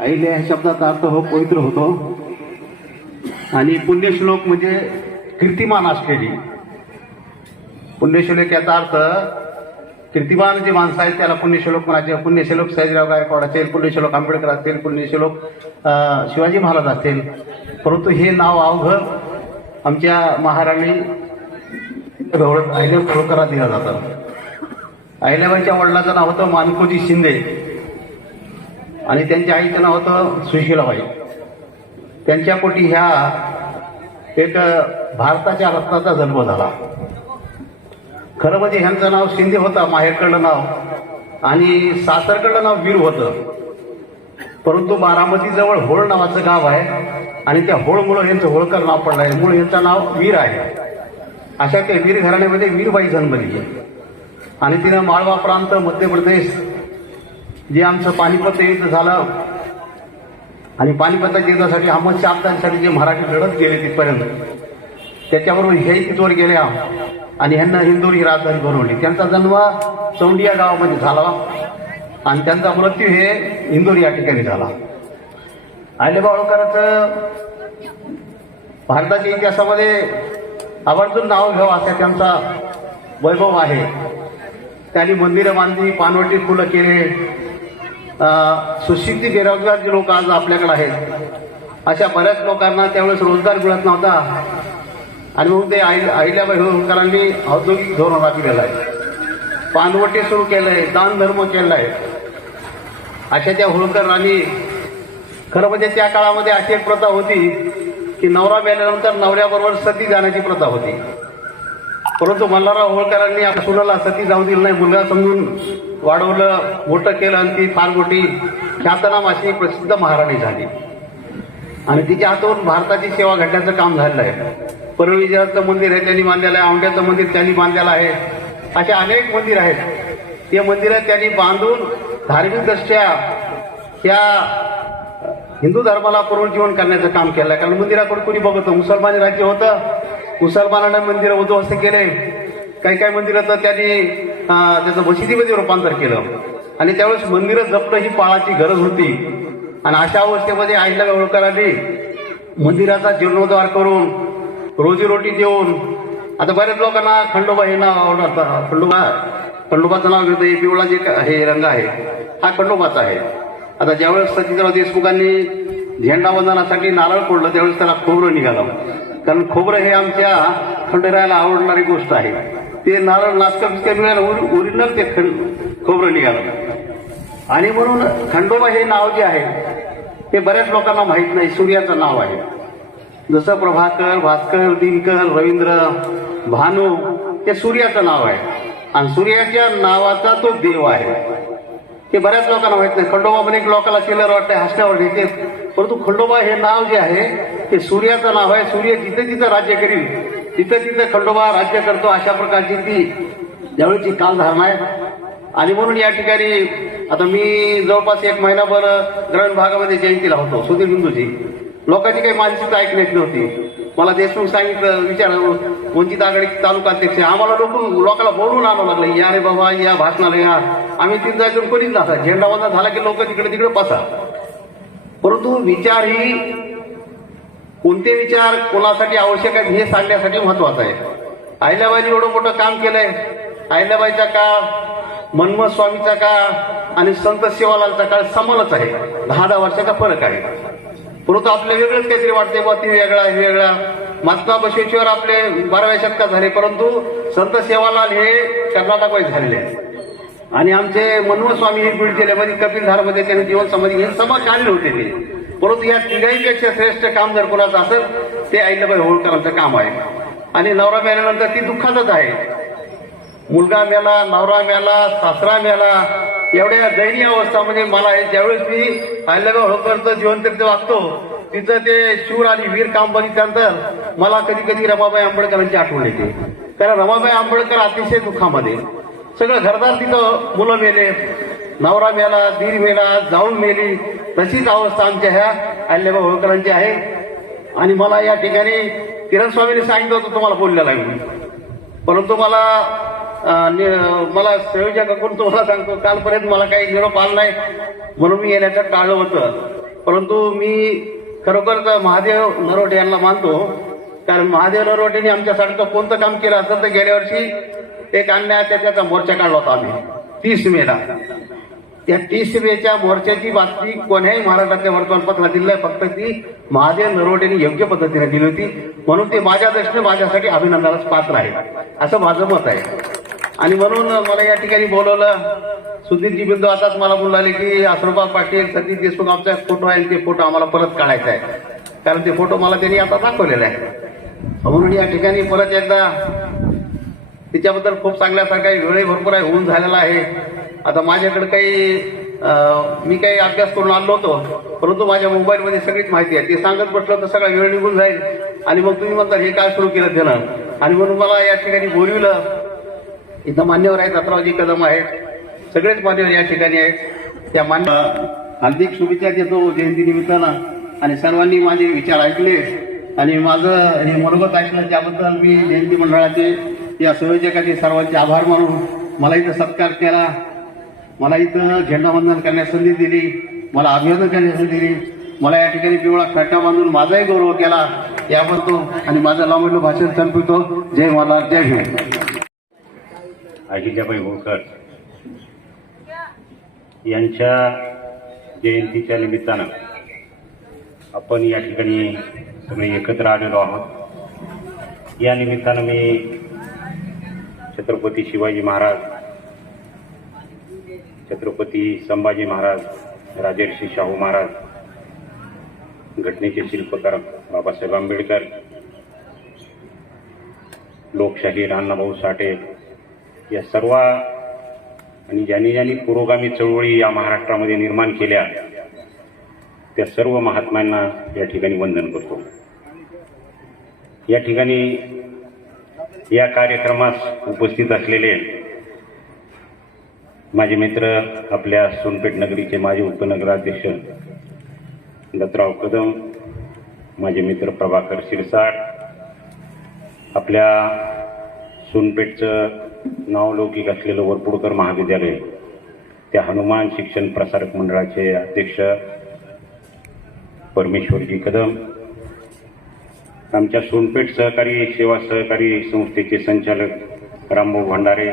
आईले या शब्दाचा अर्थ हो पवित्र होतो आणि पुण्यश्लोक म्हणजे कीर्तिमान असलेली. पुण्यश्लोक याचा अर्थ कीर्तिमान जे माणसं आहेत त्याला पुण्यश्लोक म्हणायचे. पुण्यश्लोक सयाजीराव गायकवाड असेल, पुण्यश्लोक आंबेडकर असेल, पुण्यश्लोक शिवाजी महाराज असेल. परंतु हे नाव अवघं आमच्या महाराणी अहिल्याबाई होळकरांना दिलं जातं. अहिल्याबाईच्या वडिलाचं नाव होतं मानकोजी शिंदे आणि त्यांच्या आईचं नाव होतं सुशीलाबाई. त्यांच्या पोटी ह्या एक भारताच्या रत्नाचा जन्म झाला. खरं म्हणजे ह्यांचं नाव शिंदे होतं, माहेरकडलं नाव, आणि सासरकडलं नाव वीर होतं. परंतु बारामतीजवळ होळ नावाचं गाव आहे आणि त्या होळमुळं यांचं होळकर नाव पडलं आहे, मूळ यांचं नाव वीर आहे. अशा त्या वीर घराण्यामध्ये वीरबाई जन्मली आणि तिनं माळवा प्रांत, मध्य प्रदेश, जे आमचं पानिपत युद्ध झालं आणि पानिपताच्या युद्धासाठी अहमद शाह अफगाणसाठी जे मराठी लढत गेले तिथपर्यंत, त्याच्याबरोबर हेही तिथवर गेल्या आणि ह्यांना हिंदोरी ही राजधानी बनवली. त्यांचा जन्म चौंडिया गावामध्ये झाला आणि त्यांचा मृत्यू हे इंदोरी या ठिकाणी झाला. अहिल्याबाई होळकरांचं भारताच्या इतिहासामध्ये आवर्जून नाव घ्यावं असा त्यांचा वैभव आहे. त्यांनी मंदिरं बांधली, पानवटी फुलं केले. सुशिक्षित बेरोजगार जे लोक आज आपल्याकडे आहेत अशा बऱ्याच लोकांना त्यावेळेस रोजगार मिळत नव्हता आणि मग ते अहिल्याबाई होळकरांनी औद्योगिक धोरण राबविलेलं आहे, पानवटे सुरू केलंय, दान धर्म केलाय. अशा त्या होळकरांनी खरं म्हणजे त्या काळामध्ये अशी एक प्रथा होती की नवरा मेल्यानंतर नवऱ्याबरोबर सती जाण्याची प्रथा होती. परंतु मल्हारराव होळकरांनी आपल्या सुनाला सती जाऊ दिलं नाही, मुलगा समजून वाढवलं, मोठं केलं आणि ती फार मोठी ख्यातनाम अशी प्रसिद्ध महाराणी झाली आणि तिच्या हातून भारताची सेवा घडण्याचं काम झालेलं आहे. परळी विजयाचं मंदिर आहे त्यांनी बांधलेलं आहे, औंढ्याचं मंदिर त्यांनी बांधलेलं आहे. अशा अनेक मंदिर आहेत. ते मंदिरं त्यांनी बांधून धार्मिक दृष्ट्या त्या हिंदू धर्माला पुनरुज्जीवन करण्याचं काम केलं आहे. कारण मंदिराकडे कोणी बघत होतं, मुसलमानी राज्य होतं, मुसलमानांना मंदिरं उद्ध्वस्त केले. काही काही मंदिरं तर त्यांनी त्याचं मशिदीमध्ये रूपांतर केलं आणि त्यावेळेस मंदिरं जपणं ही काळाची गरज होती. आणि अशा अवस्थेमध्ये अहिल्याबाई होळकरांनी मंदिराचा जीर्णोद्धार करून रोजीरोटी देऊन, आता बऱ्याच लोकांना खंडोबा हे नाव आवडतं. खंडोबाचं नाव घेतं, पिवळा जे हे रंग आहे हा खंडोबाचा आहे. आता ज्यावेळेस सतीशराव देशमुखांनी झेंडावंदनासाठी नारळ फोडलं त्यावेळेस त्याला खोबरं निघालं, कारण खोबरं हे आमच्या खंडेरायाला आवडणारी गोष्ट आहे. ते नारळ नाचकं मिळालं, ओरिजिनल ते खोबरं निघालं. आणि म्हणून खंडोबा हे नाव जे आहे ते बऱ्याच लोकांना माहीत नाही. सूर्याचं नाव आहे. जसं प्रभाकर, भास्कर, दिनकर, रवींद्र, भानू हे सूर्याचं नाव आहे आणि सूर्याच्या नावाचा तो देव आहे. ते बऱ्याच लोकांना माहित नाही. खंडोबा म्हणजे लोकांना चिल्लर वाटतंय, हसण्यावर घेते, परंतु खंडोबा हे नाव जे आहे ते सूर्याचं नाव आहे. सूर्य जिथे जिथं राज्य करील तिथे तिथे खंडोबा राज्य करतो. अशा प्रकारची ती त्यावेळीची कालधारणा आहे. आणि म्हणून या ठिकाणी आता मी जवळपास 1 महिनाभर ग्रामीण भागामध्ये जयंतीला होतो. सुधीर बिंदूची लोकांची काही मानसिकता ऐकण्यात नव्हती. मला देशमुख सांगितलं, विचार वंचित आघाडी तालुका अध्यक्ष, आम्हाला लोकांना बोलवून आणावं लागलं, या रे बाबा या भाषणाला या. आम्ही तिथं जायचं कोणीच नसा, झेंडावंदन झाला की लोक तिकडे तिकडे बसा. परंतु विचार ही कोणते विचार कोणासाठी आवश्यक आहेत हे सांगण्यासाठी महत्वाचं आहे. अहिल्याबाईंनी एवढं मोठं काम केलंय. अहिल्याबाईचा काळ, मनमथ स्वामीचा काळ आणि संत सेवालालचा काळ समलच आहे. 10-10 वर्षाचा फरक आहे. परंतु आपले वेगळंच काहीतरी वाटते, बा ती वेगळा हे वेगळा. महात्मा बसवेश्वर आपले 12व्या शतकात झाले, परंतु संत सेवालाल हे कर्नाटकमध्ये झालेले आहेत आणि आमचे मनमथ स्वामी हे बीड जिल्ह्यामध्ये कपिलधारमध्ये त्यांनी जीवन समाधी हे समकालीन होते ते. परंतु या तिघांपेक्षा श्रेष्ठ काम जर कोणाचं असेल ते अहिल्याबाई होळकरांचं काम आहे. आणि नवरा मेल्यानंतर ती दुःखातच आहे. मुलगा मेला, नवरा मेला, सासरा मेला, एवढ्या दयनीय अवस्था. म्हणजे मला ज्यावेळेस मी अहिल्याबाई होळकरचं जीवनचरित्र वाचतो तिथं ते शूर आणि वीर काम बघितल्यानंतर मला कधी कधी रमाबाई आंबेडकरांची आठवण येते. कारण रमाबाई आंबेडकर अतिशय दुःखामध्ये, सगळं घरदार तिथं, मुलं मेले, नवरा मेला, दीर मेला, जाऊन मेली, तशीच अवस्था आमच्या ह्या अहिल्याबाई होळकरांची आहे. आणि मला या ठिकाणी किरण स्वामींनी सांगितलं होतं तुम्हाला बोललेलं आहे, परंतु मला संयोजकाकडून तुम्हाला सांगतो कालपर्यंत मला काही निरोप आला नाही म्हणून मी येण्याचं टाळलं होतं. परंतु मी खरोखर महादेव नरोटे यांना मानतो, कारण महादेव नरोटेने आमच्यासाठी कोणतं काम केलं असेल तर गेल्या वर्षी एक अन्याय त्याचा मोर्चा काढला होता आम्ही 30 मेला. त्या 30 मेच्या मोर्चाची बातमी कोण्याही महाराष्ट्राच्या वर्तमानपत्रात दिली नाही, फक्त ती महादेव नरोटेने योग्य पद्धतीने दिली होती. म्हणून ते माझ्या दृष्टीने माझ्यासाठी अभिनंदनास पात्र आहे असं माझं मत आहे. आणि म्हणून मला या ठिकाणी बोलवलं. सुधीरजी बिंदू आताच मला बोलले की आसरोबा पाटील, सतीश देशमुख आमचा फोटो आहे, ते फोटो आम्हाला परत काढायचा आहे, कारण ते फोटो मला त्यांनी आता दाखवलेला आहे. म्हणून या ठिकाणी परत एकदा तिच्याबद्दल खूप सांगण्यासारखा वेळही भरपूर आहे, होऊन झालेला आहे. आता माझ्याकडे मी काही अभ्यास करून आलो होतो, परंतु माझ्या मोबाईलमध्ये सगळीच माहिती आहे. ते सांगत बसलं तर सगळा वेळ निघून जाईल आणि मग तुम्ही म्हणता हे काय सुरू केलं त्यानं. आणि म्हणून मला या ठिकाणी बोलविलं. इथं मान्यवर आहेत, रत्नाजी कदम आहेत, सगळेच मान्यवर या ठिकाणी आहेत. त्या मान्य हार्दिक शुभेच्छा देतो जयंती निमित्तानं. आणि सर्वांनी माझे विचार ऐकले आणि माझं हे मनोगत ऐकलं त्याबद्दल मी जयंती मंडळाचे या संयोजकाचे सर्वांचे आभार मानून मला इथं सत्कार केला, मला इथं झेंडावंदन करण्यास संधी दिली, मला अभिवादन करण्यास संधी दिली, मला या ठिकाणी पिवळा फेटा बांधून माझाही गौरव केला याबद्दल आणि माझं लांबलं भाषण संपवितो. जय महाराज, जय भीम. अहिल्याबाई होळकर यांच्या जयंतीच्या निमित्तानं आपण या ठिकाणी सगळे एकत्र आलेलो आहोत. या निमित्तानं मी छत्रपती शिवाजी महाराज, छत्रपती संभाजी महाराज, राजर्षी शाहू महाराज, घटनेचे शिल्पकार बाबासाहेब आंबेडकर, लोकशाहीर अण्णाभाऊ साठे या सर्व आणि ज्यांनी पुरोगामी चळवळी या महाराष्ट्रामध्ये निर्माण केल्या त्या सर्व महात्म्यांना या ठिकाणी वंदन करतो. या ठिकाणी या कार्यक्रमास उपस्थित असलेले माझे मित्र, आपल्या सोनपेठ नगरीचे माजी उपनगराध्यक्ष दत्तराव कदम, माझे मित्र प्रभाकर शिरसाट, आपल्या सोनपेठचं नावलौकिक असलेलं वरपुडकर महाविद्यालय, त्या हनुमान शिक्षण प्रसारक मंडळाचे अध्यक्ष परमेश्वरजी कदम, आमच्या सोनपेठ सहकारी सेवा सहकारी संस्थेचे संचालक रामभाऊ भंडारे,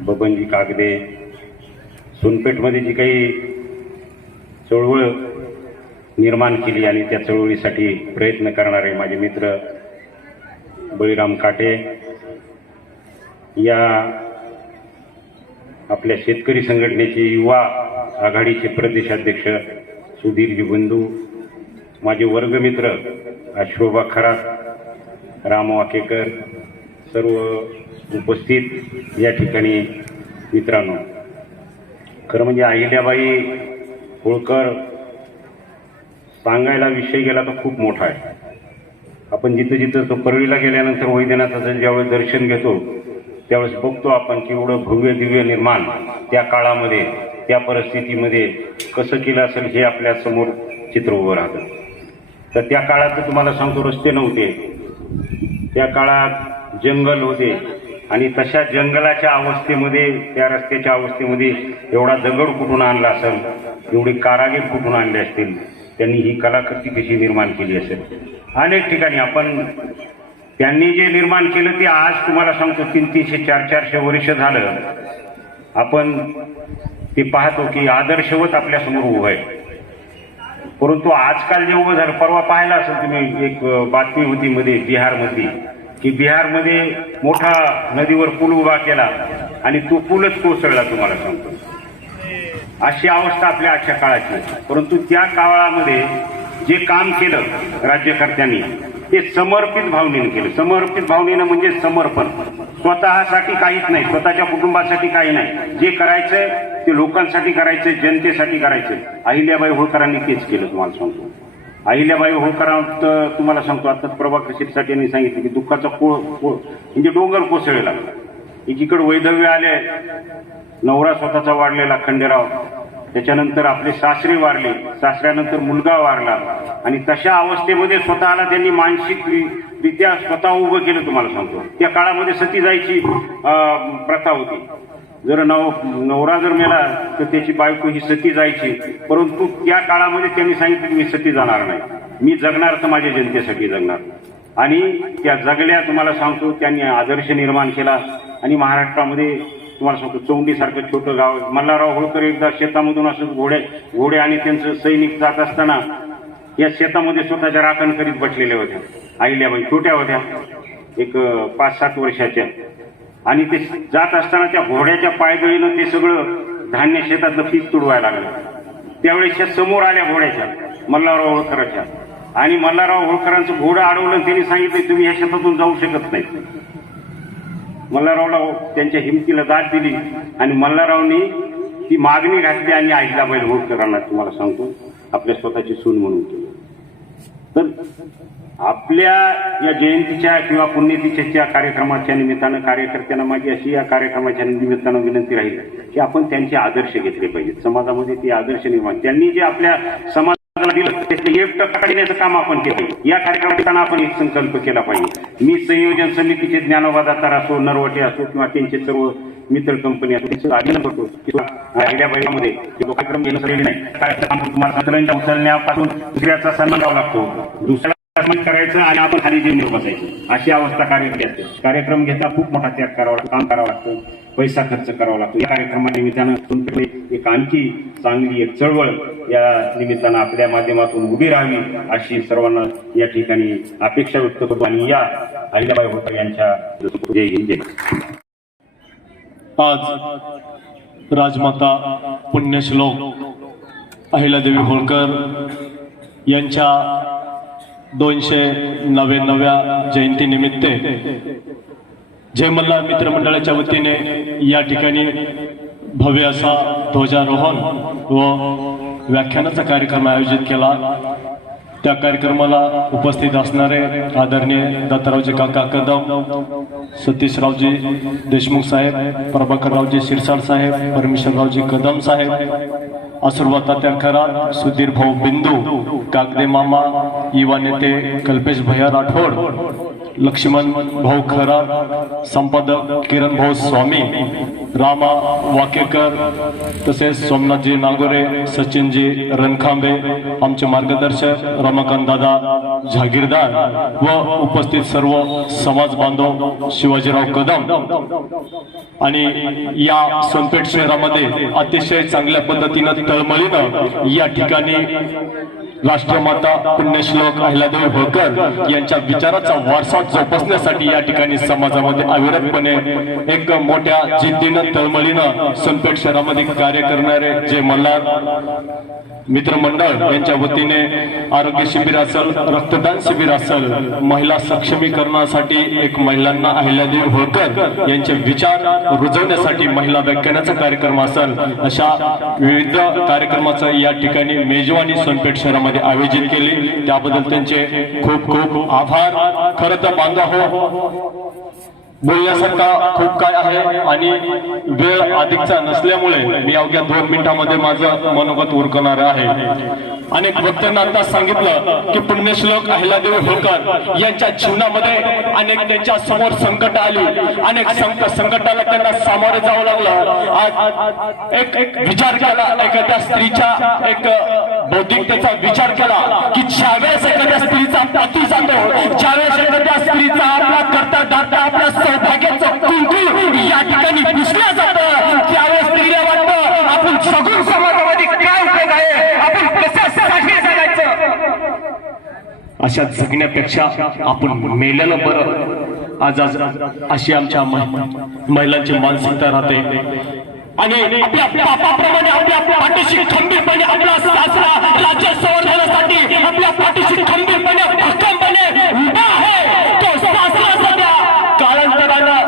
बबनजी कागदे, सोनपेठमध्ये जी काही चळवळ निर्माण केली आणि त्या चळवळीसाठी प्रयत्न करणारे माझे मित्र बळीराम काटे, या आपल्या शेतकरी संघटनेचे युवा आघाडीचे प्रदेशाध्यक्ष सुधीरजी बंधू, माझे वर्गमित्र अशोभा खरात, राम वाकेकर, सर्व उपस्थित या ठिकाणी मित्रांनो, खरं म्हणजे अहिल्याबाई होळकर सांगायला विषय गेला तर खूप मोठा आहे. आपण जिथं जिथं तो परळीला गेल्यानंतर वैद्यनाथाचं ज्यावेळेस दर्शन घेतो त्यावेळेस बघतो आपण की एवढं भव्य दिव्य निर्माण त्या काळामध्ये त्या परिस्थितीमध्ये कसं केलं असेल हे आपल्या समोर चित्र उभं राहतं. तर त्या काळात तुम्हाला सांगतो रस्ते नव्हते, त्या काळात जंगल होते आणि तशा जंगलाच्या अवस्थेमध्ये, त्या रस्त्याच्या अवस्थेमध्ये एवढा दगड कुठून आणला असेल, एवढे कारागीर कुठून आणले असतील, त्यांनी ही कलाकृती कशी निर्माण केली असेल. अनेक ठिकाणी आपण त्यांनी जे निर्माण केलं ते आज तुम्हाला सांगतो 300-300, 400-400 वर्ष झालं आपण ते पाहतो की आदर्शवत आपल्यासमोर उभं आहे. परंतु आजकाल जे उभं झालं, परवा पाहिला असेल तुम्ही, एक बातमी होती मध्ये बिहारमधली, की बिहारमध्ये मोठा नदीवर पूल उभा केला आणि तो पूलच कोसळला. तुम्हाला सांगतो अशी अवस्था आपल्या आजच्या काळाची. परंतु त्या काळामध्ये जे काम केलं राज्यकर्त्यांनी ते समर्पित भावनेनं केलं. समर्पित भावनेनं म्हणजे समर्पण, स्वतःसाठी काहीच नाही, स्वतःच्या कुटुंबासाठी काही नाही, जे करायचंय ते लोकांसाठी करायचंय, जनतेसाठी करायचंय. अहिल्याबाई होळकरांनी तेच केलं. तुम्हाला सांगतो अहिल्याबाई होळकरांचं तुम्हाला सांगतो आता प्रभाकर शिरसाट यांनी सांगितलं की दुःखाचा म्हणजे डोंगर कोसळला. एकीकडे वैधव्य आले, नवरा स्वतःचा वाढलेला खंडेराव, त्याच्यानंतर आपले सासरे वारले, सासऱ्यानंतर मुलगा वारला आणि तशा अवस्थेमध्ये स्वतःला त्यांनी मानसिकरित्या स्वतः उभं केलं. तुम्हाला सांगतो त्या काळामध्ये सती जायची प्रथा होती. जर नवरा जर मेला तर त्याची बायको ही सती जायची, परंतु त्या काळामध्ये त्यांनी सांगितलं की मी सती जाणार नाही, मी जगणार तर माझ्या जनतेसाठी जगणार. आणि त्या जगल्या. तुम्हाला सांगतो त्यांनी आदर्श निर्माण केला. आणि महाराष्ट्रामध्ये तुम्हाला सांगतो चौंडीसारखं छोटं गाव, मल्हारराव होळकर एकदा शेतामधून असं घोडे आणि त्यांचं सैनिक जात असताना या शेतामध्ये स्वतःच्या राखण करीत बसलेल्या होत्या. अहिल्याबाई छोट्या होत्या, एक 5-7 वर्षाच्या. आणि ते जात असताना त्या घोड्याच्या पायदळीनं ते सगळं धान्य शेतातलं पीक तुडवायला लागलं. त्यावेळेस समोर आल्या घोड्याच्या मल्हारराव होळकराच्या, आणि मल्हारराव होळकरांचं घोडं अडवलं. त्यांनी सांगितलं तुम्ही ह्या शेतातून जाऊ शकत नाही. मल्हाररावला त्यांच्या हिमतीला दाद दिली आणि मल्हाररावनी ती मागणी घातली आणि अहिल्याबाई होळकरांना तुम्हाला सांगतो आपल्या स्वतःची सून म्हणून केली. तर आपल्या या जयंतीच्या किंवा पुण्यतिथीच्या कार्यक्रमाच्या निमित्तानं कार्यकर्त्यांना माझी अशी या कार्यक्रमाच्या निमित्तानं विनंती राहील की आपण त्यांचे आदर्श घेतले पाहिजेत. समाजामध्ये ते आदर्श निर्माण त्यांनी जे आपल्या समाजाला दिलं त्याचे 1% देण्याचं काम आपण केलं. या कार्यक्रमात आपण एक संकल्प केला पाहिजे. मी संयोजन समितीचे ज्ञानोबा दातार असो, नरवटे असो किंवा त्यांचे सर्व मित्र कंपनी असो त्यांचं अभिनंदन करतो किंवा अहिल्याबाईमध्ये कार्यक्रम घेणं सगळे नाही. तुम्हाला उचलण्यापासून दुसऱ्याचा सन्मान करावा लागतो, दुसऱ्याला करायचं आणि आपण खाली जेवून बसायचं, अशी अवस्था कार्यक्रम असते. कार्यक्रम घेता खूप मोठा त्याग करावा लागतो, काम करावं लागतं, पैसा खर्च करावा लागतो. या कार्यक्रमानिमित्तानं तुमच्याकडे एक आणखी चांगली एक चळवळ या निमित्तानं आपल्या माध्यमातून उभी राहावी अशी सर्वांना या ठिकाणी अपेक्षा व्यक्त करतो. आणि या अहिल्याबाई होळकर यांच्या जय हिंद जय. आज राजमाता पुण्यश्लोक अहिल्यादेवी होळकर यांच्या 299व्या जयंतीनिमित्त जय मल्हार मित्रमंडळाच्या वतीने या ठिकाणी भव्य असा ध्वजारोहण व व्याख्यानाचा कार्यक्रम आयोजित केला. त्या कार्यक्रमाला उपस्थित असणारे आदरणीय दत्तारावजी काका कदम, सतीशरावजी देशमुख साहेब, प्रभाकररावजी शिरसाट साहेब, परमेश्वररावजी कदम साहेब, आशीर्वाद तात्या खरा, सुधीर भाऊ बिंदू, कागदे मामा, युवा नेते कल्पेश भैया राठोड, लक्ष्मण भाऊ खरा, संपादक किरण भाऊ स्वामी, रामा वाकेकर, तसेच सोमनाथजी नागोरे, सचिनजी रणखांबे, आमचे मार्गदर्शक रमाकांत दादा जहागीरदार व उपस्थित सर्व समाज बांधव, शिवाजीराव कदम. आणि या सोनपेठ शहरामध्ये अतिशय चांगल्या पद्धतीनं तळमळीनं या ठिकाणी राष्ट्रमाता पुण्यश्लोक अहिल्यादेवी होळकर यांच्या विचाराचा वारसा जोपासण्यासाठी या ठिकाणी समाजामध्ये अविरतपणे एक मोठ्या जिद्दीनं तळमळीनं सोनपेठ शहरामध्ये कार्य करणारे जे मल्हार मित्रमंडळ यांच्या वतीने आरोग्य शिबिर असेल, रक्तदान शिबिर असेल, महिला सक्षमीकरणासाठी एक महिलांना अहिल्यादेवी होळकर यांचे विचार रुजवण्यासाठी महिला व्याख्यानाचा कार्यक्रम असेल, अशा विविध कार्यक्रमाचं या ठिकाणी मेजवानी सोनपेठ शहरामध्ये आयोजित केली. त्याबद्दल त्यांचे खूप खूप आभार. खरं तर बांधव बोलण्यासारखा खूप काय आहे आणि वेळ अधिकचा नसल्यामुळे मी अवघ्या 2 मिनिटांमध्ये माझं मनोगत उरकणार आहे. अनेक वक्त्यांना आता सांगितलं की पुण्यश्लोक अहिल्यादेवी होळकर यांच्या जीवनामध्ये अनेक त्यांच्या समोर संकट आली, अनेक संकटाला त्यांना सामोरे जावं लागलं. आज एक विचार केला, एखाद्या स्त्रीच्या एक बौद्धिकतेचा विचार केला की ज्यावेळेस एखाद्या स्त्रीचा पती जातो, ज्यावेळेस एखाद्या स्त्रीचा आपला करता दाता आपल्या सौभाग्याचं कुंकू या ठिकाणी पुसलं जातं, त्यावेळेस स्त्रीला वाटतं आपण सगुण समाजामध्ये काय उपयोग आहे, आपण कशासाठी जगायचं. अशा जगण्यापेक्षा आपण मेलेलं बरं. आज अशी आमच्या महिलांची मानसिकता राहते. आणि आपल्या बापाप्रमाणे आपल्या पाठीशी खंबीरपणे आपला सासरा राज्य संवर्धनासाठी आपल्या पाठीशी खंबीरपणे भक्कमपणे उभा आहे. तो सासरा सध्या कालांतरानं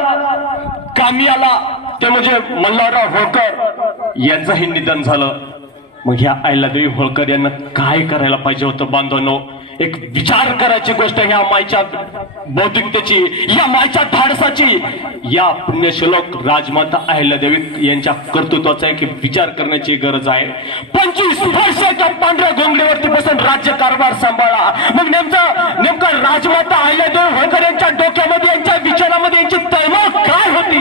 कामी आला, ते म्हणजे मल्हारराव होळकर यांचंही निधन झालं. मग ह्या अहिल्यादेवी होळकर यांना काय करायला पाहिजे होतं बांधवांनो? एक विचार करायची गोष्ट ह्या मायच्या बौद्धिकतेची, या मायच्या धाडसाची, या पुण्यश्लोक राजमाता अहिल्यादेवी यांच्या कर्तृत्वाचा एक विचार करण्याची गरज आहे. 25 वर्षाच्या पांढऱ्या घोंगडीवरती बसून राज्य कारभार सांभाळा. मग नेमकं राजमाता अहिल्यादेवी होळकर यांच्या डोक्यामध्ये, यांच्या विचारामध्ये यांची तळमळ काय होती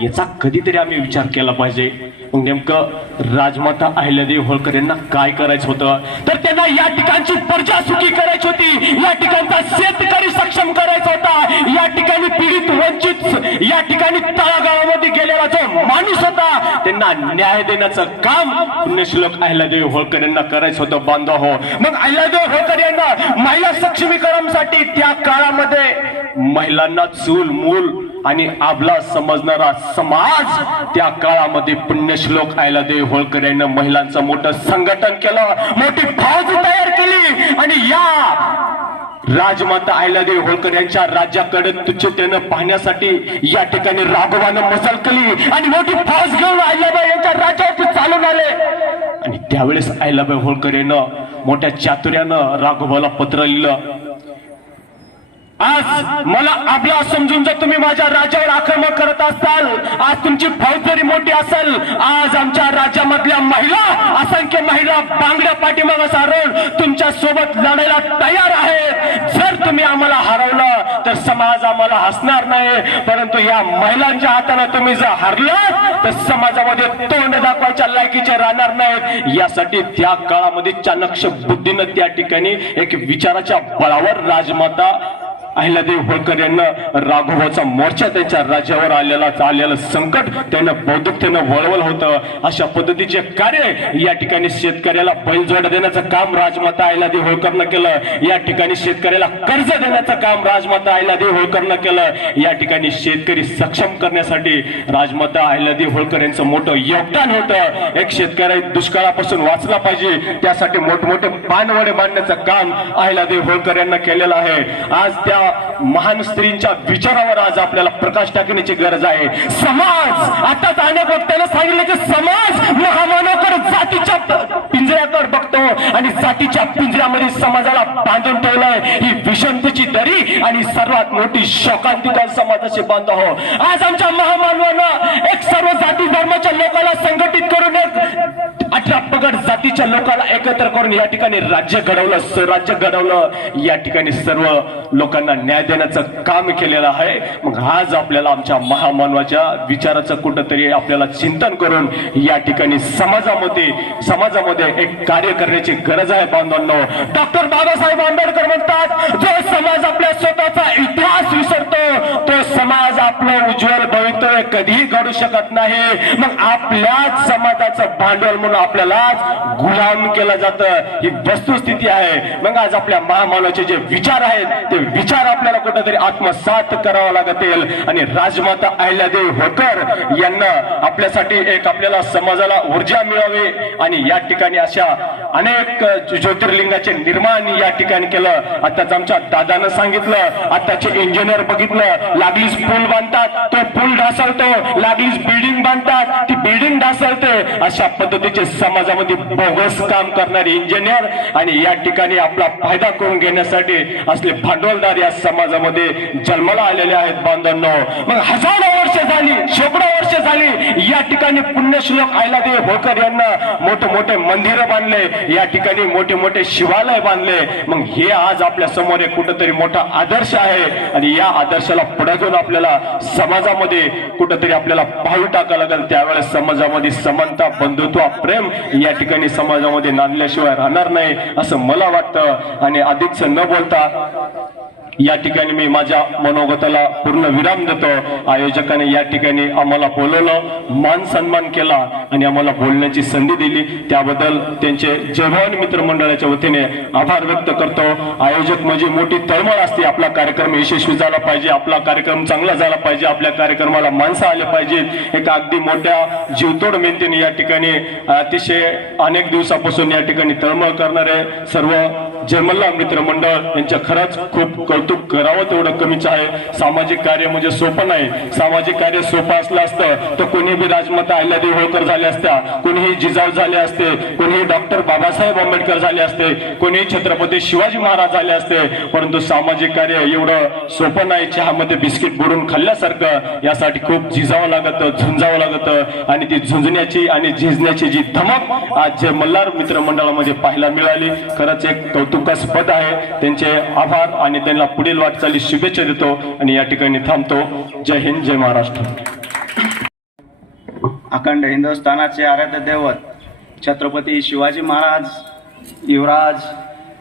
हे याचा कधीतरी आम्ही विचार केला पाहिजे. मग नेमकं राजमाता अहिल्यादेवी होळकर यांना काय करायचं होतं, तर त्यांना या ठिकाणची प्रजा सुखी करायची होती, या ठिकाणचा शेतकरी सक्षम करायचा होता, या ठिकाणी पीडित वंचित या ठिकाणी तळागाळामध्ये गेलेला जो माणूस होता त्यांना न्याय देण्याचं काम पुण्यश्लोक अहिल्यादेवी होळकर यांना करायचं होतं बांधव हो. मग अहिल्यादेवी होळकर यांना महिला सक्षमीकरणासाठी त्या काळामध्ये महिलांना चूल मूल आणि आबला समजणारा समाज त्या काळामध्ये पुण्यश्लोक अहिल्यादेवी होळकर यांनी महिलांचं मोठं संघटन केलं, मोठी फौज तयार केली आणि या राजमाता अहिल्यादेवी होळकर यांच्या राज्याकडे तुच्छतेनं पाहण्यासाठी या ठिकाणी राघवानं मसल केली आणि मोठी फौज घेऊन अहिल्याबाई यांच्या राज्यावरती चालून आले. आणि त्यावेळेस अहिल्याबाई होळकर यांनी मोठ्या चातुर्यानं राघवाला पत्र लिहिलं, आज मला आपला समजून जर तुम्ही माझ्या राज्यावर आक्रमण करत असाल, आज तुमची फौज जरी मोठी असेल, आज आमच्या राज्यामधल्या महिला असंख्य महिला बांगड्या पाठीमागं सारून तुमच्या सोबत लढायला तयार आहेत. जर तुम्ही आम्हाला हरवलं तर समाज आम्हाला हसणार नाही, परंतु या महिलांच्या हाताने तुम्ही जर हरलात तर समाजामध्ये तोंड दाखवायच्या लायकीचे राहणार नाहीत. यासाठी त्या काळामध्ये चाणक्य बुद्धीनं त्या ठिकाणी एक विचाराच्या बळावर राजमाता अहिल्यादेवी होळकर यांना राघवाचा मोर्चा त्यांच्या राज्यावर आलेलं संकट त्यांना बौद्धिकतेनं वळवलं होतं. अशा पद्धतीचे कार्य या ठिकाणी शेतकऱ्याला बैलजोड देण्याचं काम राजमाता अहिल्यादेवी होळकरनं केलं, या ठिकाणी शेतकऱ्याला कर्ज देण्याचं काम राजमाता अहिल्यादेवी होळकरनं केलं, या ठिकाणी शेतकरी सक्षम करण्यासाठी राजमाता अहिल्यादेवी होळकर यांचं मोठं योगदान होतं. एक शेतकरी दुष्काळापासून वाचला पाहिजे त्यासाठी मोठमोठे पानवडे बांधण्याचं काम अहिल्यादेवी होळकर यांना केलेलं आहे. आज त्या महान स्त्रींच्या विचारावर आज आपल्याला प्रकाश टाकण्याची गरज आहे. समाज आताच अनेक वक्त्याने सांगितलं की समाज महामानवाकडे जातीच्या पिंजऱ्याकडे बघतो आणि जातीच्या पिंजऱ्यामध्ये समाजाला बांधून ठेवलंय. ही विषमतेची दरी आणि सर्वात मोठी शोकांतिका समाजाशी बांधतो. आज आमच्या महामानवानं एक सर्व जाती धर्माच्या लोकांना संघटित करून एक 18 पगड जातीच्या लोकांना एकत्र करून या ठिकाणी राज्य घडवलं, स्वराज्य घडवलं, या ठिकाणी सर्व लोकांना न्याय देण्याचं काम केलेलं आहे. मग आज आपल्याला आमच्या महामानवाच्या विचाराचं कुठंतरी आपल्याला चिंतन करून या ठिकाणी समाजामध्ये एक कार्य करण्याची गरज आहे बांधवांनो. डॉक्टर बाबासाहेब आंबेडकर म्हणतात, जो समाज आपल्या स्वतःचा इतिहास विसरतो तो समाज आपलं उज्ज्वल भवितव्य कधीही घडू शकत नाही. मग आपल्याच समाजाचं भांडवल म्हणून आपल्यालाच गुलाम केलं जातं, ही वस्तुस्थिती आहे. मग आज आपल्या महामानवाचे जे विचार आहेत ते विचार आपल्याला कुठेतरी आत्मसात करावा लागतील आणि राजमाता अहिल्यादेवी होळकर यांना आपल्यासाठी एक आपल्याला समाजाला ऊर्जा मिळावी आणि या ठिकाणी अशा अनेक ज्योतिर्लिंगाचे निर्माण या ठिकाणी केलं. आताच आमच्या दादानं सांगितलं, आताचे इंजिनियर बघितलं, लागलीच पूल बांधतात तो पूल ढासळतो, लागलीच बिल्डिंग बांधतात ती बिल्डिंग ढासळते. अशा पद्धतीचे समाजामध्ये बोगस काम करणारे इंजिनियर आणि या ठिकाणी आपला फायदा करून घेण्यासाठी असले भांडवलदार या समाजामध्ये जन्माला आलेले आहेत बांधवांनो. मग हजारो वर्ष झाली, शेकडो वर्ष झाली या ठिकाणी पुण्यश्लोक अहिल्यादेवी होळकर यांना मोठे मंदिरं बांधले, या ठिकाणी मोठे शिवालय बांधले. मग हे आज आपल्या समोर एक कुठेतरी मोठा आदर्श आहे आणि या आदर्शाला पुढे घेऊन आपल्याला समाजामध्ये कुठेतरी आपल्याला पाऊल टाकावं लागेल. त्यावेळेस समाजामध्ये समानता, बंधुत्व, प्रेम या ठिकाणी समाजामध्ये नांदल्याशिवाय राहणार नाही असं मला वाटतं. आणि अधिकच न बोलता या ठिकाणी मी माझ्या मनोगताला पूर्ण विराम देतो. आयोजकाने या ठिकाणी आम्हाला बोलवलं, मान सन्मान केला आणि आम्हाला बोलण्याची संधी दिली, त्याबद्दल त्यांचे जयभवानी मित्र मंडळाच्या वतीने आभार व्यक्त करतो. आयोजक म्हणजे मोठी तळमळ असते, आपला कार्यक्रम यशस्वी झाला पाहिजे, आपला कार्यक्रम चांगला झाला पाहिजे, आपल्या कार्यक्रमाला माणसं आले पाहिजेत. एक अगदी मोठ्या जीवतोड मेहनतीने या ठिकाणी अतिशय अनेक दिवसापासून या ठिकाणी तळमळ करणारे सर्व जयमल्ला मित्र मंडळ यांच्या खरंच खूप कौतुक करावं तेवढं कमीच आहे. सामाजिक कार्य म्हणजे सोपं नाही. सामाजिक कार्य सोपं असलं असतं तर कोणी बी राजमाता अहिल्यादेवी होळकर झाले असत्या, कोणीही जिजाऊ झाले असते, कोणीही डॉक्टर बाबासाहेब आंबेडकर झाले असते, कोणीही छत्रपती शिवाजी महाराज झाले असते. परंतु सामाजिक कार्य एवढं सोपं नाही, चहामध्ये बिस्किट बुडून खाल्ल्यासारखं. यासाठी खूप झिजावं लागतं, झुंजावं लागतं आणि ती झुंजण्याची आणि झिजण्याची जी धमक आज जे मल्हार मित्र मंडळामध्ये पाहायला मिळाली, खरंच एक कौतुकास्पद आहे. त्यांचे आभार आणि त्यांना पुढील वाटचाली शुभेच्छा देतो आणि या ठिकाणी थांबतो. जय हिंद, जय महाराष्ट्र. अखंड हिंदुस्थानाचे आराध्य दैवत छत्रपती शिवाजी महाराज, युवराज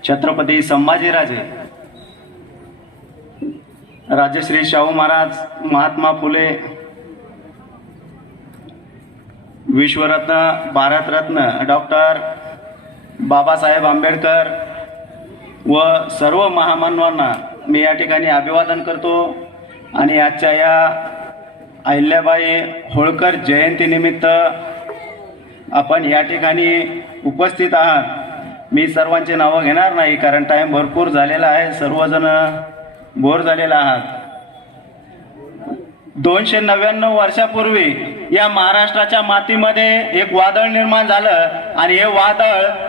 छत्रपती संभाजीराजे, राजश्री शाहू महाराज, महात्मा फुले, विश्वरत्न, भारतरत्न डॉक्टर बाबासाहेब आंबेडकर व सर्व महामानवांना मी या ठिकाणी अभिवादन करतो. आणि आजच्या या अहिल्याबाई होळकर जयंतीनिमित्त आपण या ठिकाणी उपस्थित आहात. मी सर्वांची नावं घेणार नाही कारण टाईम भरपूर झालेला आहे, सर्वजण बोर झालेला आहात. 299 वर्षापूर्वी या महाराष्ट्राच्या मातीमध्ये एक वादळ निर्माण झालं आणि हे वादळ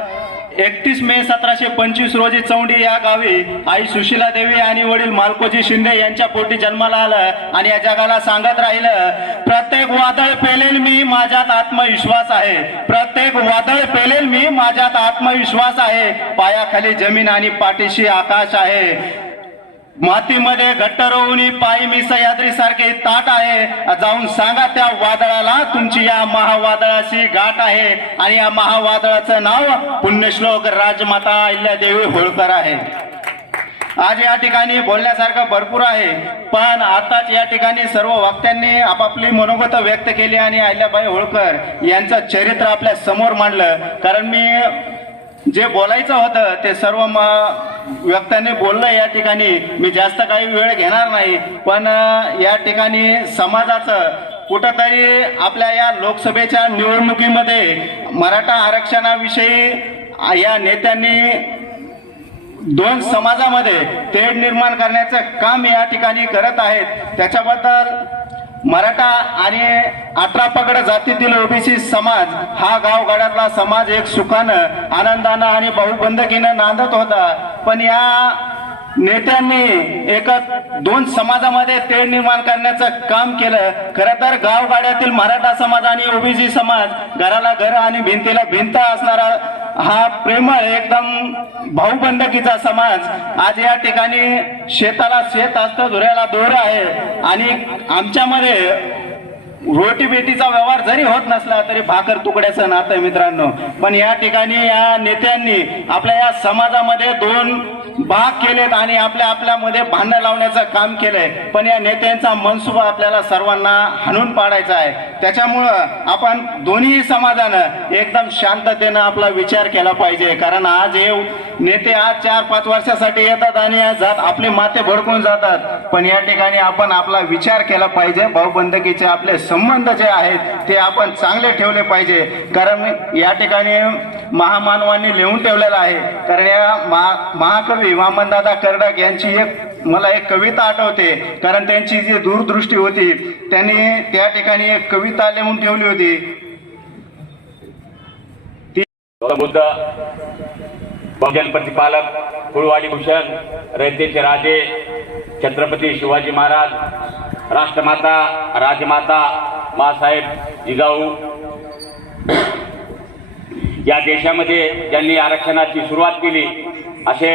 31 मे 1725 रोजी चौंडी या गावी आई सुशीला देवी आणि वडील मालकोजी शिंदे यांच्या पोटी जन्माला आलं आणि या जगाला सांगत राहिलं, प्रत्येक वादळ पेलेल मी, माझ्यात आत्मविश्वास आहे. प्रत्येक वादळ पेलेल मी, माझ्यात आत्मविश्वास आहे. पायाखाली जमीन आणि पाठीशी आकाश आहे. मातीमध्ये घट्ट रोवणी पायी मी सह्याद्री सारखे ताट आहे. जाऊन सांगा त्या वादळाला तुमची या महावादळाशी गाठ आहे. आणि या महावादळाचं नाव पुण्यश्लोक राजमाता अहिल्यादेवी होळकर आहे. आज या ठिकाणी बोलण्यासारखं भरपूर आहे, पण आताच या ठिकाणी सर्व वक्त्यांनी आपापली मनोगत व्यक्त केली आणि अहिल्याबाई होळकर यांचं चरित्र आपल्या समोर मांडलं. कारण मी जे बोलायचं होतं ते सर्व व्यक्त्यांनी बोललं. या ठिकाणी मी जास्त काही वेळ घेणार नाही, पण या ठिकाणी समाजाचं कुठंतरी आपल्या या लोकसभेच्या निवडणुकीमध्ये मराठा आरक्षणाविषयी या नेत्यांनी 2 समाजामध्ये तेढ निर्माण करण्याचं काम या ठिकाणी करत आहेत. त्याच्याबद्दल मराठा आणि 18 पगड जातीतील ओबीसी समाज हा गावगाड्यातला समाज एक सुखानं, आनंदानं आणि बहुबंधकीनं नांदत होता. पण या नेत्यांनी एक 2 समाजामध्ये तेढ निर्माण करण्याचं काम केलं. खरं तर गावगाड्यातील मराठा समाज आणि ओबीसी समाज घराला घर आणि भिंतीला भिंत असणारा हा प्रेमळ एकदम भाऊबंधकीचा समाज आज या ठिकाणी शेताला शेत असतं, धुऱ्याला दोर आहे. आणि आमच्यामध्ये रोटी बेटीचा व्यवहार जरी होत नसला तरी भाकर तुकड्याचं नातं आहे मित्रांनो. पण या ठिकाणी या नेत्यांनी आपल्या या समाजामध्ये 2 भाग केलेत आणि आपल्यामध्ये भांडण लावण्याचं काम केलंय. पण या नेत्यांचा मनसुबा आपल्याला सर्वांना हाणून पाडायचा आहे. त्याच्यामुळं आपण दोन्ही समाजानं एकदम शांततेनं आपला विचार केला पाहिजे. कारण आज हे नेते आज 4-5 वर्षासाठी येतात आणि जात आपले माते भडकून जातात. पण या ठिकाणी आपण आपला विचार केला पाहिजे. भाऊबंधकीचे आपले संबंध जे आहेत ते आपण चांगले ठेवले पाहिजे. कारण या ठिकाणी महामानवांनी लिहून ठेवलेलं आहे. कारण या महाकवी वामनदादा कर्डक यांची मला एक कविता आठवते. कारण त्यांची जी दूरदृष्टी होती त्यांनी त्या ठिकाणी एक कविता लिहून ठेवली होती. बुद्ध, बहुजन प्रतिपालक, कुळवाडी भूषण, रयतेचे राजे छत्रपती शिवाजी महाराज, राष्ट्रमाता राजमाता मासाहेब जिजाऊ या देशामध्ये ज्यांनी आरक्षणाची सुरुवात केली असे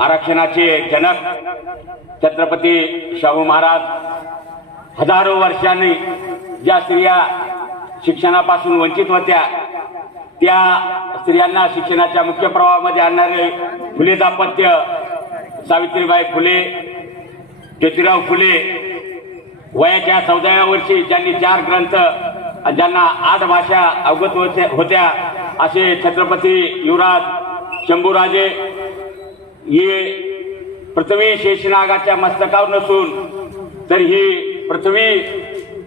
आरक्षणाचे जनक छत्रपती शाहू महाराज. हजारो वर्षांनी ज्या स्त्रिया शिक्षणापासून वंचित होत्या त्या स्त्रियांना शिक्षणाच्या मुख्य प्रवाहामध्ये आणणारे फुले दाम्पत्य, सावित्रीबाई फुले, ज्योतिराव फुले वयाच्या 14व्या वर्षी ज्यांनी 4 ग्रंथ, ज्यांना 8 भाषा अवगत होत्या असे छत्रपती युवराज शंभूराजे. हे पृथ्वी शेषनागाच्या मस्तकावर नसून तर ही पृथ्वी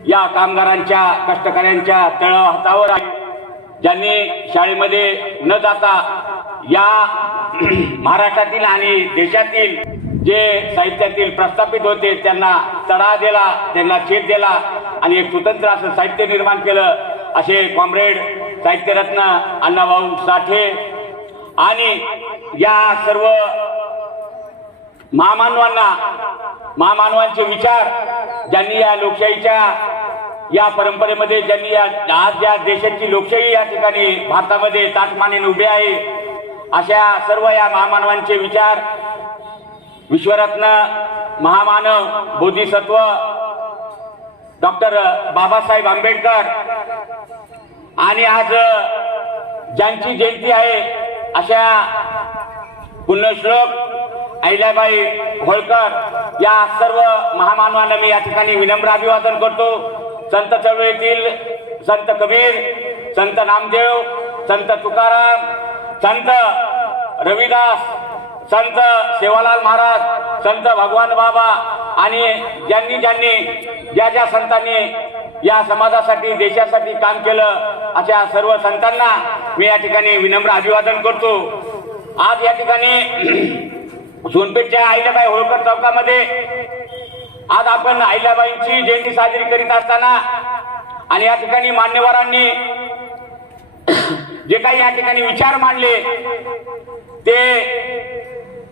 या कामगारांच्या, कष्टकऱ्यांच्या तळहातावर आहे. ज्यांनी शाळेमध्ये न जाता या महाराष्ट्रातील आणि देशातील जे साहित्यातील प्रस्थापित होते त्यांना तडा दिला, त्यांना छेद दिला आणि एक स्वतंत्र असं साहित्य निर्माण केलं. असे कॉम्रेड साहित्यरत्न अण्णाभाऊ साठे आणि या सर्व महामानवांचे विचार ज्यांनी या लोकशाहीच्या या परंपरेमध्ये ज्यांनी आज या देशाची लोकशाही या ठिकाणी भारतामध्ये ताटमानेने उभे आहे अशा सर्व या महामानवांचे विचार विश्वरत्न महामानव बोधिसत्व डॉक्टर बाबासाहेब आंबेडकर आणि आज ज्यांची जयंती आहे अशा पुण्यश्लोक अहिल्याबाई होळकर या सर्व महामानवांना मी या ठिकाणी विनम्र अभिवादन करतो. संत चळवळीतील संत कबीर, संत नामदेव, संत तुकाराम, संत रविदास, संत सेवालाल महाराज, संत भगवान बाबा आणि ज्यांनी ज्या ज्या संतांनी या समाजासाठी देशासाठी काम केलं अशा सर्व संतांना मी या ठिकाणी विनम्र अभिवादन करतो. आज या ठिकाणी सोनपेठच्या अहिल्याबाई होळकर चौकामध्ये आज आपण अहिल्याबाईंची जयंती साजरी करीत असताना आणि या ठिकाणी मान्यवरांनी जे काही या ठिकाणी विचार मांडले ते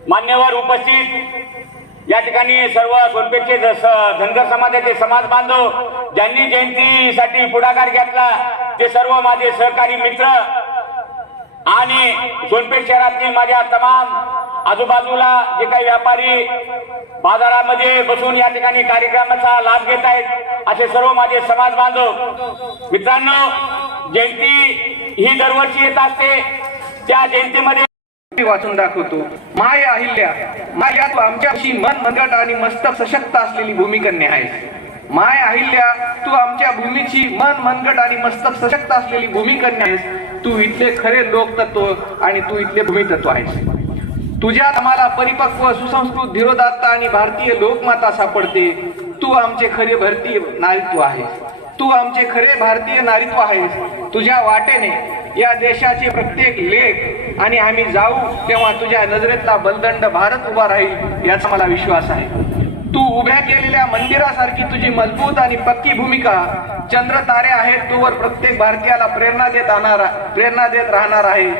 मान्यवर उपस्थित या ठिकाणी सर्व सोनपेठचे धनगर समाजाचे समाज बांधव ज्यांनी जयंतीसाठी पुढाकार घेतला ते सर्व माझे सहकारी मित्र आणि सोनपेठ शहरातील माझ्या तमाम आजूबाजूला जे काही व्यापारी बाजारामध्ये बसून या ठिकाणी कार्यक्रमाचा लाभ घेत आहेत असे सर्व माझे समाज बांधव मित्रांनो, जयंती ही दरवर्षी येत असते. त्या जयंतीमध्ये वाचून दाखवतो. माय अहिल्या, माया तू आमच्याशी मन मनगट आणि मस्तक सशक्त असलेली भूमिकन्या आहेस. माय अहिल्या, तू आमच्या भूमीची मन मनगट आणि मस्तक सशक्त असलेली भूमिकन्या आहेस. तू इथले खरे लोकतत्व आणि तू इथले भूमितत्व आहेस. तुझ्यात आम्हाला परिपक्व सुसंस्कृत धीरोदात्त आणि भारतीय लोकमाता सापडते. तू आमचे खरे भारतीय नारीत्व आहेस. तू आमचे खरे भारतीय नारीत्व आहेस. तुझ्या वाटेने या देशाचे प्रत्येक लेख आणि आम्ही जाऊ तेव्हा तुझ्या नजरेतला बलदंड भारत उभा राहील याचा मला विश्वास आहे. तू उभ्या केलेल्या मंदिरासारखी तुझी मजबूत आणि पक्की भूमिका चंद्र तारे आहेत तूवर प्रत्येक भारतीयाला प्रेरणा देत राहणार आहे.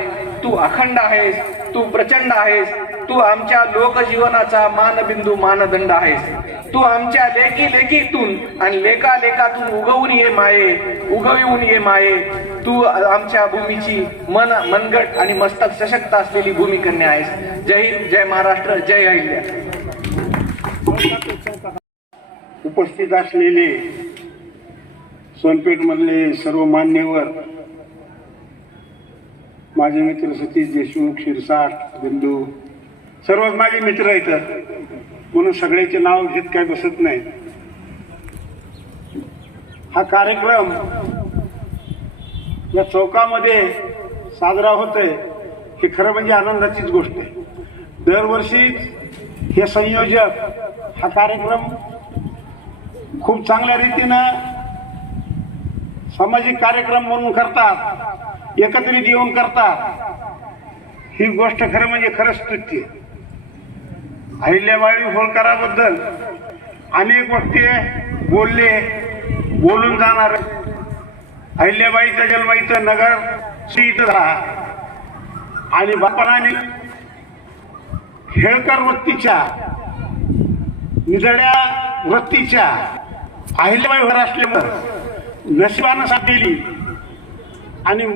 तू अखंड आहेस, तू प्रचंड आहेस, तू आमच्या लोकजीवनाचा मानबिंदू मानदंड आहेस. तू आमच्या लेकीतून आणि लेकातून उगवून ये माये. तू आमच्या भूमीची मनगट आणि मस्तक सशक्त असलेली भूमिकन्या आहेस. जय हिंद, जय महाराष्ट्र, जय अहिल्या. उपस्थित असलेले सोनपेठ मधले सर्व मान्यवर, माझे मित्र सतीश देशमुख, शिरसाट, बिंदू, सर्वच माझे मित्र आहेत म्हणून सगळ्याचे नाव घेत काय बसत नाही. हा कार्यक्रम या चौकामध्ये साजरा होतोय हे खरं म्हणजे आनंदाचीच गोष्ट आहे. दरवर्षी हे संयोजक हा कार्यक्रम खूप चांगल्या रीतीनं सामाजिक कार्यक्रम म्हणून करतात, एकत्रित येऊन करतात. ही गोष्ट खरं म्हणजे खरंच स्तुत्य. अहिल्याबाई होळकराबद्दल अनेक वक्ते बोलून जाणार. अहिल्याबाईचा जन्म इथं नगर इथं झाला आणि बापराने हेळकर वृत्तीच्या निधड्या वृत्तीच्या अहिल्याबाई असल्यामुळे नशिबानं साथ दिली आणि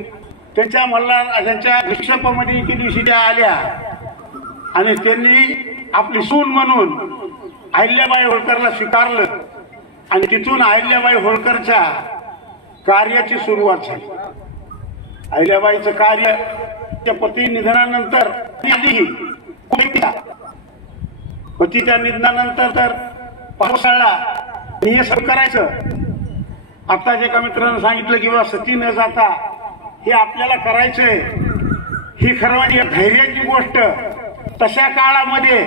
त्यांच्या मल्हार त्यांच्या विक्षेपामध्ये एके दिवशी त्या आल्या आणि त्यांनी आपली सून म्हणून अहिल्याबाई होळकरला स्वीकारलं आणि तिथून अहिल्याबाई होळकरच्या कार्याची सुरुवात झाली. अहिल्याबाईचं कार्य त्या पती निधनानंतर पतीच्या निधनानंतर तर पावसाळा हे सगळं करायचं. आत्ताच एका मित्रानं सांगितलं की बाबा सती न जाता हे आपल्याला करायचंय. ही खरं म्हणजे धैर्याची गोष्ट. तशा काळामध्ये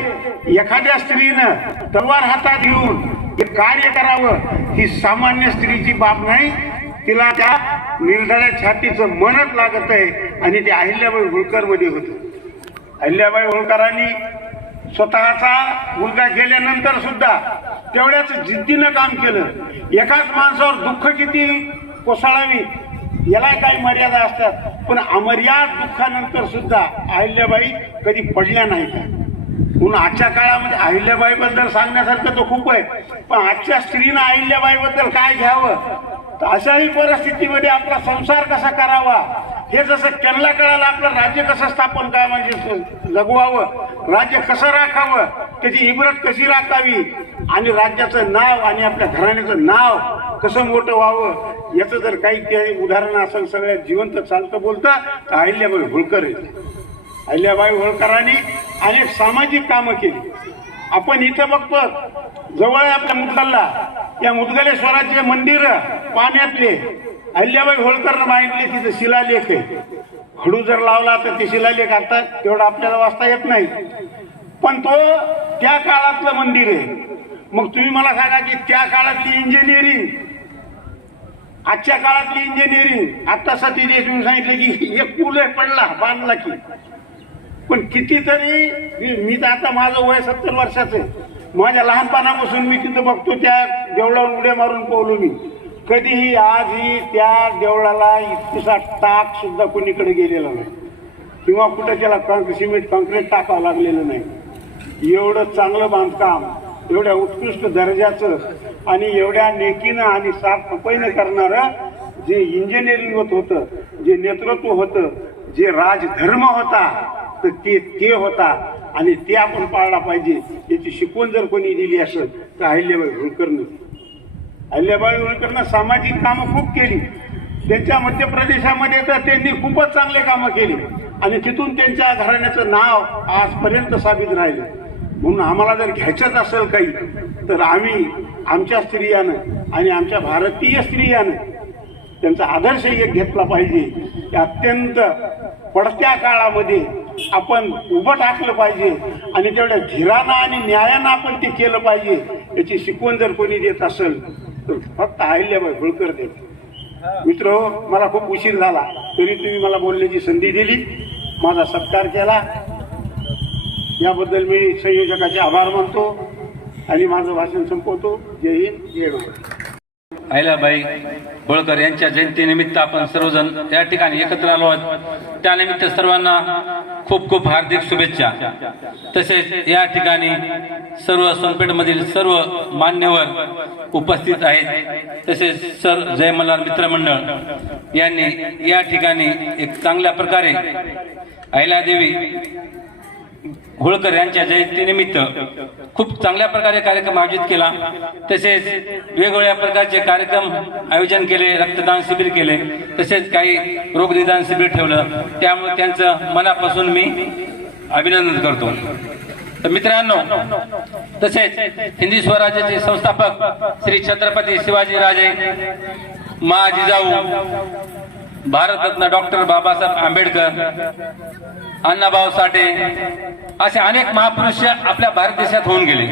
एखाद्या स्त्रीनं तलवार हातात घेऊन हे कार्य करावं ही सामान्य स्त्रीची बाब नाही. तिला त्या निर्धाड्या छातीचं मनच लागत आहे आणि ते अहिल्याबाई होळकर मध्ये होतं. अहिल्याबाई होळकरांनी स्वतःचा मुलगा गेल्यानंतर सुद्धा तेवढ्याच जिद्दीनं काम केलं. एकाच माणसावर दुःख किती कोसळावी याला काही मर्यादा असतात, पण अमर्याद दुःखानंतर सुद्धा अहिल्याबाई कधी पडल्या नाहीत. म्हणून आजच्या काळामध्ये अहिल्याबाईबद्दल सांगण्यासारखं तो खूप आहे, पण आजच्या स्त्रीनं अहिल्याबाईबद्दल काय घ्यावं, तर अशाही परिस्थितीमध्ये आपला संसार कसा करावा हे जसं त्यांना कळालं. आपलं राज्य कसं स्थापन काय म्हणजे जगवावं, राज्य कसं राखावं, त्याची इबरत कशी राखावी आणि राज्याचं नाव आणि आपल्या घराण्याचं नाव कसं मोठं व्हावं याचं जर काही उदाहरण असेल सगळ्यात जिवंत चालतं बोलतं तर अहिल्याबाई होळकर आहे. अहिल्याबाई होळकरांनी अनेक सामाजिक कामं केली. आपण इथं बघतो जवळ आहे आपल्या मुदगलला, या मुदगलेश्वराचे मंदिर पाण्यातले अहिल्याबाई होळकरनं मागितले, तिथं शिलालेख आहे. खडू जर लावला तर ते शिलालेख आता तेवढा आपल्याला वाचता येत नाही, पण तो त्या काळातलं मंदिर आहे. मग तुम्ही मला सांगा की त्या काळातली इंजिनिअरिंग, आजच्या काळातली इंजिनिअरिंग, आता सती तुम्ही सांगितलं की एक पूल पडला बांधला की, पण कितीतरी मी तर आता माझं वय 70 वर्षाचं आहे. माझ्या लहानपणापासून मी तिथं बघतो त्या देवळावर उड्या मारून पोहलो मी. कधीही आजही त्या देवळाला इतकसा टाक सुद्धा कोणीकडे गेलेला नाही किंवा कुठं त्याला सिमेंट कॉन्क्रीट टाकावं लागलेलं नाही. एवढं चांगलं बांधकाम, एवढ्या उत्कृष्ट दर्जाचं आणि एवढ्या नेकीनं आणि साफसफाईनं करणारं जे इंजिनिअरिंग होतं, जे नेतृत्व होतं, जे राजधर्म होता तर ते होता आणि ते आपण पाळला पाहिजे. याची शिकवण जर कोणी दिली असेल तर अहिल्याबाई होळकरनं. अहिल्याबाई होळकरनं सामाजिक कामं खूप केली. त्यांच्या मध्य प्रदेशामध्ये तर त्यांनी खूपच चांगले कामं केली आणि तिथून त्यांच्या घराण्याचं नाव आजपर्यंत साबित राहिलं. म्हणून आम्हाला जर घ्यायचंच असेल काही तर आम्ही आमच्या स्त्रियानं आणि आमच्या भारतीय स्त्रियानं त्यांचा आदर्श एक घेतला पाहिजे. की अत्यंत पडत्या काळामध्ये आपण उभं टाकलं पाहिजे आणि तेवढ्या धीरानं आणि न्यायानं आपण ते केलं पाहिजे. याची शिकवण जर कोणी देत असेल तर फक्त अहिल्याबाई होळकर देत. मित्र, मला खूप उशीर झाला तरी तुम्ही मला बोलण्याची संधी दिली, माझा सत्कार केला, याबद्दल मी संयोजकाचे आभार मानतो आणि माझं भाषण संपवतो. जय हिंद, जय महाराष्ट्र. अहिल्याबाई होळकर यांच्या जयंतीनिमित्त आपण सर्वजण या ठिकाणी एकत्र आलो आहोत. त्यानिमित्त सर्वांना खूप खूप हार्दिक शुभेच्छा. तसेच या ठिकाणी सर्व सोनपेठमधील सर्व मान्यवर उपस्थित आहेत. तसेच सर जय मल्हार मित्रमंडळ यांनी या ठिकाणी एक चांगल्या प्रकारे अहिल्यादेवी होळकर यांच्या जयंतीनिमित्त खूप चांगल्या प्रकारे कार्यक्रम आयोजित केला. तसेच वेगवेगळ्या प्रकारचे कार्यक्रम आयोजन केले, रक्तदान शिबिर केले, तसेच काही रोगनिदान शिबिर ठेवलं. त्यामुळे त्यांचं मनापासून मी अभिनंदन करतो. तर मित्रांनो, तसेच हिंदी स्वराज्याचे संस्थापक श्री छत्रपती शिवाजीराजे, मा जिजाऊ, भारतरत्न डॉक्टर बाबासाहेब आंबेडकर, अण्णाभाऊ साठे असे अनेक महापुरुष आपल्या भारत देशात होऊन गेले.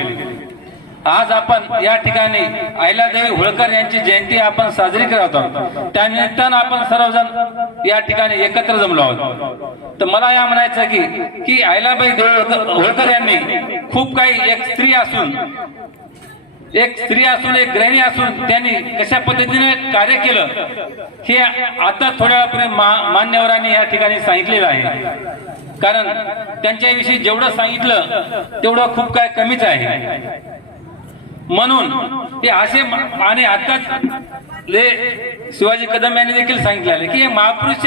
आज आपण या ठिकाणी अहिल्यादेवी होळकर यांची जयंती आपण साजरी करत आहोत. त्यानिमित्तानं आपण सर्वजण या ठिकाणी एकत्र जमलो आहोत. तर मला या म्हणायचं की अहिल्याबाई होळकर यांनी खूप काही एक स्त्री असून एक गृहिणी असून त्यांनी कशा पद्धतीने कार्य केलं हे आता थोड्या वेळापूर्वी मान्यवरांनी या ठिकाणी सांगितलेलं आहे. कारण त्यांच्याविषयी जेवढं सांगितलं तेवढं खूप काय कमीच आहे. म्हणून ते असे आणि आता शिवाजी कदम यांनी देखील सांगितलेले की हे महापुरुष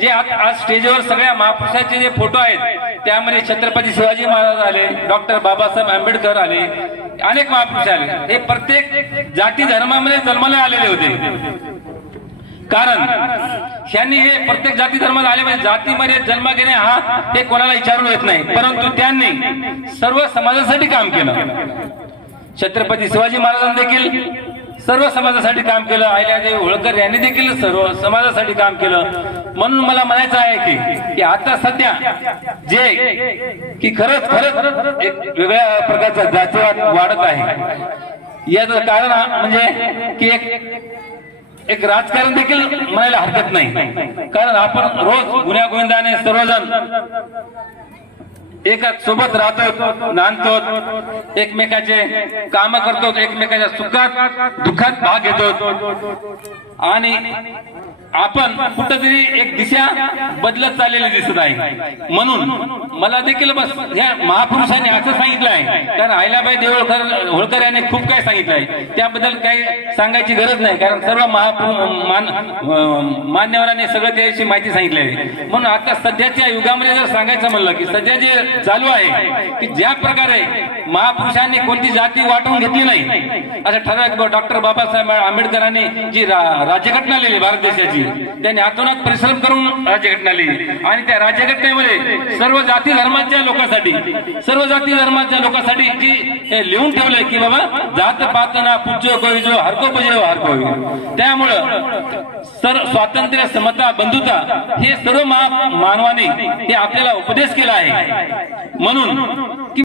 जे आज स्टेजवर सगळ्या महापुरुषाचे जे फोटो आहेत त्यामध्ये छत्रपती शिवाजी महाराज आले, डॉक्टर बाबासाहेब आंबेडकर आले, अनेक महापुरुष आले. हे प्रत्येक जाती धर्मामध्ये जन्माला आलेले होते. कारण ह्यांनी हे प्रत्येक जाती धर्मात आले म्हणजे जातीमध्ये जन्म घेणे हा हे कोणाला विचारून येत नाही, परंतु त्यांनी सर्व समाजासाठी काम केलं. छत्रपती शिवाजी महाराजांनी देखील सर्व समाजासाठी काम केलं. अहिल्यादेवी होळकर यांनी देखील सर्व समाजासाठी काम केलं. म्हणून मला म्हणायचं आहे की आता सध्या जे की खरंच एक वेगळ्या प्रकारचा जातीवाद वाढत आहे. याचं कारण म्हणजे की एक राजकारण देखील म्हणायला हरकत नाही. कारण आपण रोज गुण्यागोविंदाने सर्वजण एका सोबत राहतो, नांदतो, एकमेकाचे काम करतो, एकमेकाच्या सुखात दुःखात भाग घेतो आणि आपण कुठंतरी एक दिशा बदलत चाललेली दिसत आहे. म्हणून मला देखील बस ह्या महापुरुषांनी असं सांगितलं आहे. कारण अहिल्याबाई होळकर यांनी खूप काही सांगितलं आहे, त्याबद्दल काही सांगायची गरज नाही. कारण सर्व मान्यवरांनी सगळं त्याविषयी माहिती सांगितली आहे. म्हणून आता सध्याच्या युगामध्ये जर सांगायचं म्हणलं की सध्या जे चालू आहे की ज्या प्रकारे महापुरुषांनी कोणती जाती वाटून घेतली नाही असं ठरवलं. डॉक्टर बाबासाहेब आंबेडकरांनी जी राज्यघटना लिहिली भारत देशाची, त्यांनी आतोनात परिश्रम करून राज्यघटना लिहिली आणि त्या राज्यघटनेमध्ये सर्व जाती धर्माच्या लोकांसाठी जी हे लिहून ठेवलंय की बाबा जात पात ना पूज्य कोविजो हरको बजेव हरको. त्यामुळं स्वातंत्र्य, समता, बंधुता हे सर्व मानवाने हे आपल्याला उपदेश केला आहे. म्हणून